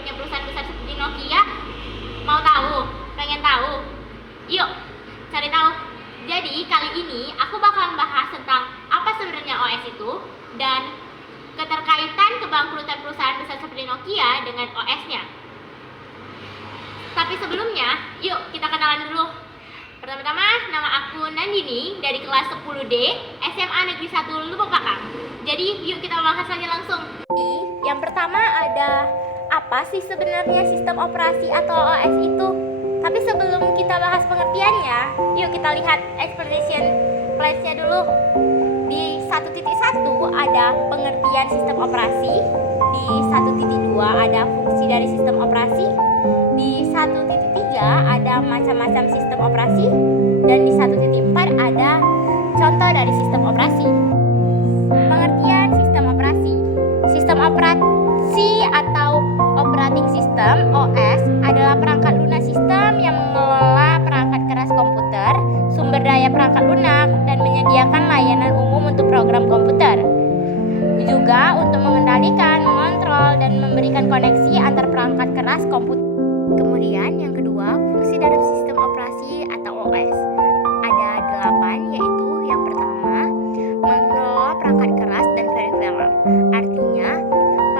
bangkrutnya perusahaan besar seperti Nokia? Mau tahu? Pengen tahu? Yuk, cari tahu. Jadi kali ini aku bakalan bahas tentang apa sebenarnya OS itu dan keterkaitan kebangkrutan perusahaan besar seperti Nokia dengan OS-nya. Tapi sebelumnya, yuk kita kenalan dulu. Pertama-tama, nama aku Nandini dari kelas 10D SMA Negeri 1 Lubuk Pakam. Jadi yuk kita bahas aja langsung. Yang pertama ada apa sih sebenarnya sistem operasi atau OS itu? Tapi sebelum kita bahas pengertiannya, yuk kita lihat explanation flash-nya dulu. Di 1.1 ada pengertian sistem operasi, di 1.2 ada fungsi dari sistem operasi, di 1.3 ada macam-macam sistem operasi, dan di 1.4 ada contoh dari sistem operasi. Pengertian sistem operasi. Sistem operasi atau operating system OS adalah perangkat lunak sistem yang mengelola perangkat keras komputer, sumber daya perangkat lunak, dan menyediakan layanan umum untuk program komputer. Juga untuk mengendalikan, mengontrol, dan memberikan koneksi antar perangkat keras komputer. Kemudian yang kedua, fungsi dalam sistem operasi atau OS. Ada 8, yaitu yang pertama, mengelola perangkat keras dan peripheral. Artinya,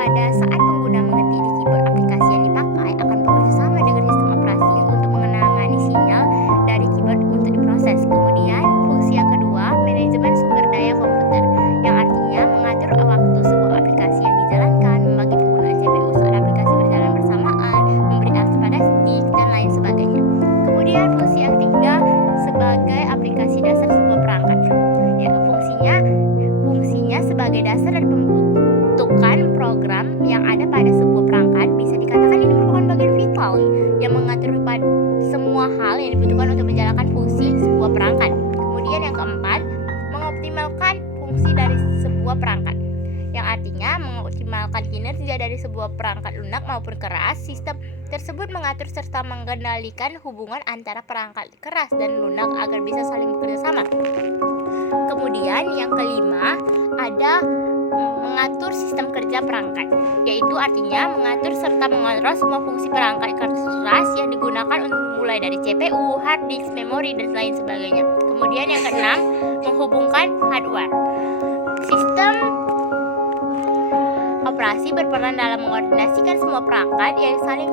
pada saat pengguna mengetik di keyboard aplikasi yang dipakai akan bekerja sama dengan sistem operasi untuk menangani sinyal dari keyboard untuk diproses. Kemudian, fungsi yang kedua, manajemen sumber daya komputer, yang artinya mengatur waktu sebuah aplikasi yang dijalankan, membagi pengguna CPU saat aplikasi berjalan bersamaan, memberi akses pada stick, dan lain sebagainya. Kemudian, fungsi yang ketiga, sebagai aplikasi dasar sebuah perangkat. Ya, fungsinya sebagai dasar dan pembentukan program yang ada pada sebuah perangkat. Bisa dikatakan ini merupakan bagian vital yang mengatur semua hal yang dibutuhkan untuk menjalankan fungsi sebuah perangkat. Kemudian yang keempat, mengoptimalkan fungsi dari sebuah perangkat, yang artinya mengoptimalkan kinerja dari sebuah perangkat lunak maupun keras. Sistem tersebut mengatur serta mengendalikan hubungan antara perangkat keras dan lunak agar bisa saling bekerja sama. Kemudian yang kelima ada mengatur sistem kerja perangkat, yaitu artinya mengatur serta mengontrol semua fungsi perangkat keras yang digunakan mulai dari CPU, hard disk, memori, dan lain sebagainya. Kemudian yang keenam, menghubungkan hardware. Sistem operasi berperan dalam mengkoordinasikan semua perangkat yang saling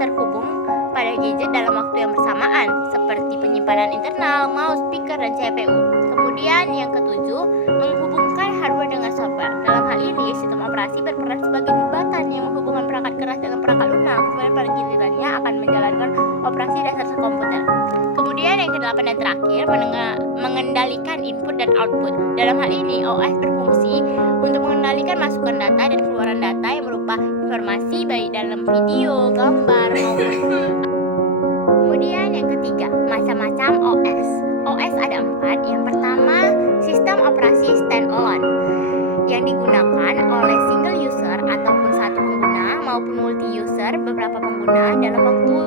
terhubung pada gadget dalam waktu yang bersamaan, seperti penyimpanan internal, mouse, speaker, dan CPU. Kemudian yang ketujuh, menghubungkan hardware dengan software. Dalam hal ini, sistem operasi berperan sebagai jembatan yang menghubungkan perangkat keras dengan perangkat lunak. Kemudian pada gilirannya akan menjalankan operasi dasar komputer. Kemudian yang kedelapan dan terakhir, mengendalikan input dan output. Dalam hal ini, OS berfungsi untuk mengendalikan masukan data dan keluaran data yang berupa informasi baik dalam video, gambar, maupun. Kemudian yang ketiga, macam-macam OS. OS ada 4. Yang pertama, sistem operasi standalone yang digunakan oleh single user ataupun satu pengguna maupun multi user beberapa pengguna dalam waktu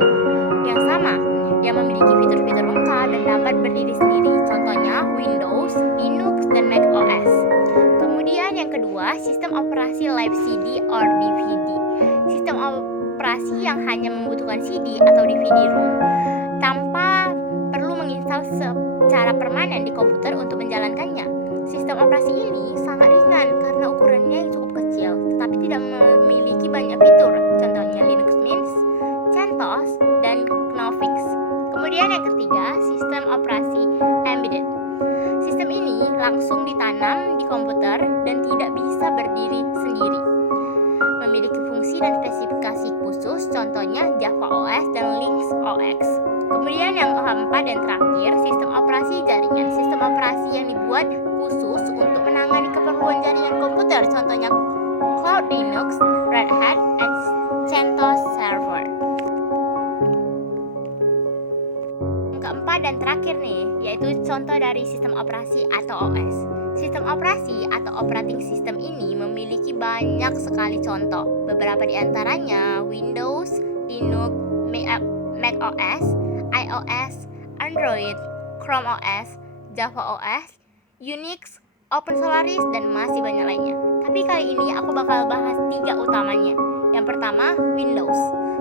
yang sama, yang memiliki fitur-fitur lengkap dan dapat berdiri sendiri. Contohnya Windows, Linux, dan Mac OS. Kemudian yang kedua, sistem operasi live CD or DVD. Sistem operasi yang hanya membutuhkan CD atau DVD ROM tanpa perlu menginstal secara permanen di komputer untuk menjalankannya. Sistem operasi ini sangat ringan karena ukurannya yang cukup kecil, tetapi tidak memiliki banyak fitur. Contohnya Linux Mint, CentOS, dan Knoppix. Kemudian yang ketiga, sistem operasi embedded. Sistem ini langsung ditanam di komputer dan tidak bisa berdiri sendiri. Memiliki fungsi dan spesifikasi khusus, contohnya Java OS dan Linux OS. Kemudian yang keempat dan terakhir, sistem operasi jaringan. Sistem operasi yang dibuat khusus untuk menangani keperluan jaringan komputer, contohnya Cloud Linux, Red Hat, dan CentOS Server. Yang keempat dan terakhir nih, yaitu contoh dari sistem operasi atau OS. Sistem operasi atau operating system ini memiliki banyak sekali contoh. Beberapa di antaranya Windows, Linux, Mac OS, iOS, Android, Chrome OS, Java OS, Unix, OpenSolaris, dan masih banyak lainnya. Tapi kali ini aku bakal bahas 3 utamanya, Yang pertama, Windows.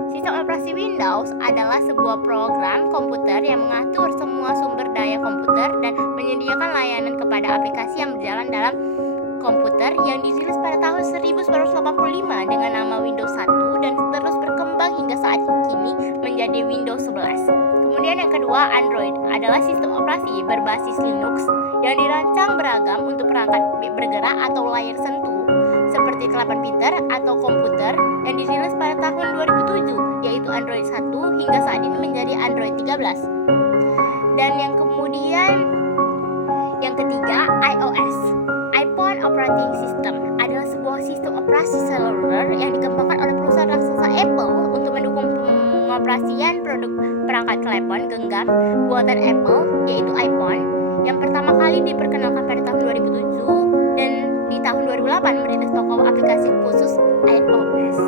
Sistem operasi Windows adalah sebuah program komputer yang mengatur semua sumber daya komputer dan menyediakan layanan kepada aplikasi yang berjalan dalam komputer yang dirilis pada tahun 1985 dengan nama Windows 1 dan terus berkembang hingga saat kini menjadi Windows 11. Kemudian yang kedua, Android adalah sistem operasi berbasis Linux yang dirancang beragam untuk perangkat bergerak atau layar sentuh seperti telepon pintar atau komputer yang dirilis pada tahun 2007, yaitu Android 1 hingga saat ini menjadi Android 13. Dan yang ketiga, iOS. iPhone Operating System adalah sebuah sistem operasi seluler yang dikembangkan oleh perusahaan raksasa Apple untuk mendukung pengoperasian produk perangkat telepon genggam buatan Apple, yaitu iPhone, yang pertama kali diperkenalkan pada tahun 2007 dan di tahun 2008 merilis toko aplikasi khusus iOS.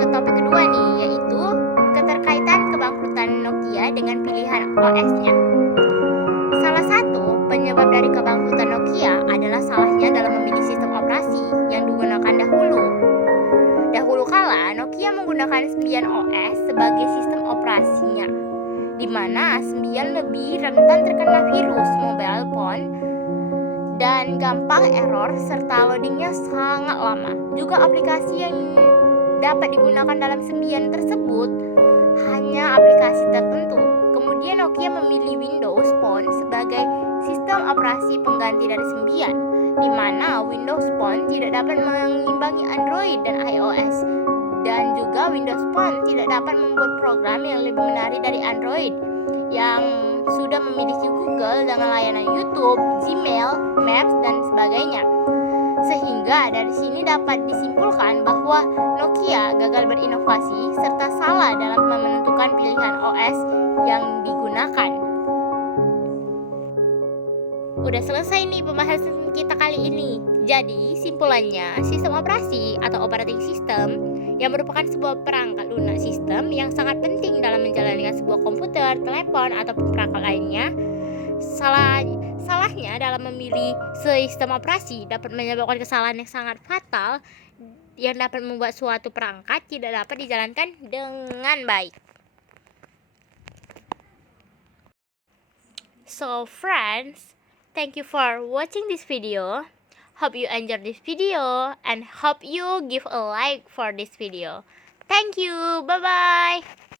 Ke topik kedua nih, yaitu keterkaitan kebangkrutan Nokia dengan pilihan OS-nya. Salah satu penyebab dari kebangkrutan Nokia adalah salahnya dalam memilih sistem operasi yang digunakan dahulu. Dahulu kala, Nokia menggunakan Symbian OS sebagai sistem operasinya, di mana Symbian lebih rentan terkena virus mobile phone dan gampang error serta loadingnya sangat lama. Juga aplikasi yang dapat digunakan dalam Symbian tersebut hanya aplikasi tertentu. Kemudian Nokia memilih Windows Phone sebagai sistem operasi pengganti dari Symbian, di mana Windows Phone tidak dapat mengimbangi Android dan iOS, dan juga Windows Phone tidak dapat membuat program yang lebih menarik dari Android yang sudah memiliki Google dengan layanan YouTube, Gmail, Maps, dan sebagainya. Sehingga dari sini dapat disimpulkan bahwa Nokia gagal berinovasi serta salah dalam menentukan pilihan OS yang digunakan. Udah selesai nih pembahasan kita kali ini. Jadi simpulannya, sistem operasi atau operating system yang merupakan sebuah perangkat lunak sistem yang sangat penting dalam menjalankan sebuah komputer, telepon, atau perangkat lainnya. Salahnya dalam memilih sistem operasi dapat menyebabkan kesalahan yang sangat fatal yang dapat membuat suatu perangkat tidak dapat dijalankan dengan baik. So friends, thank you for watching this video. Hope you enjoyed this video and hope you give a like for this video. Thank you. Bye bye.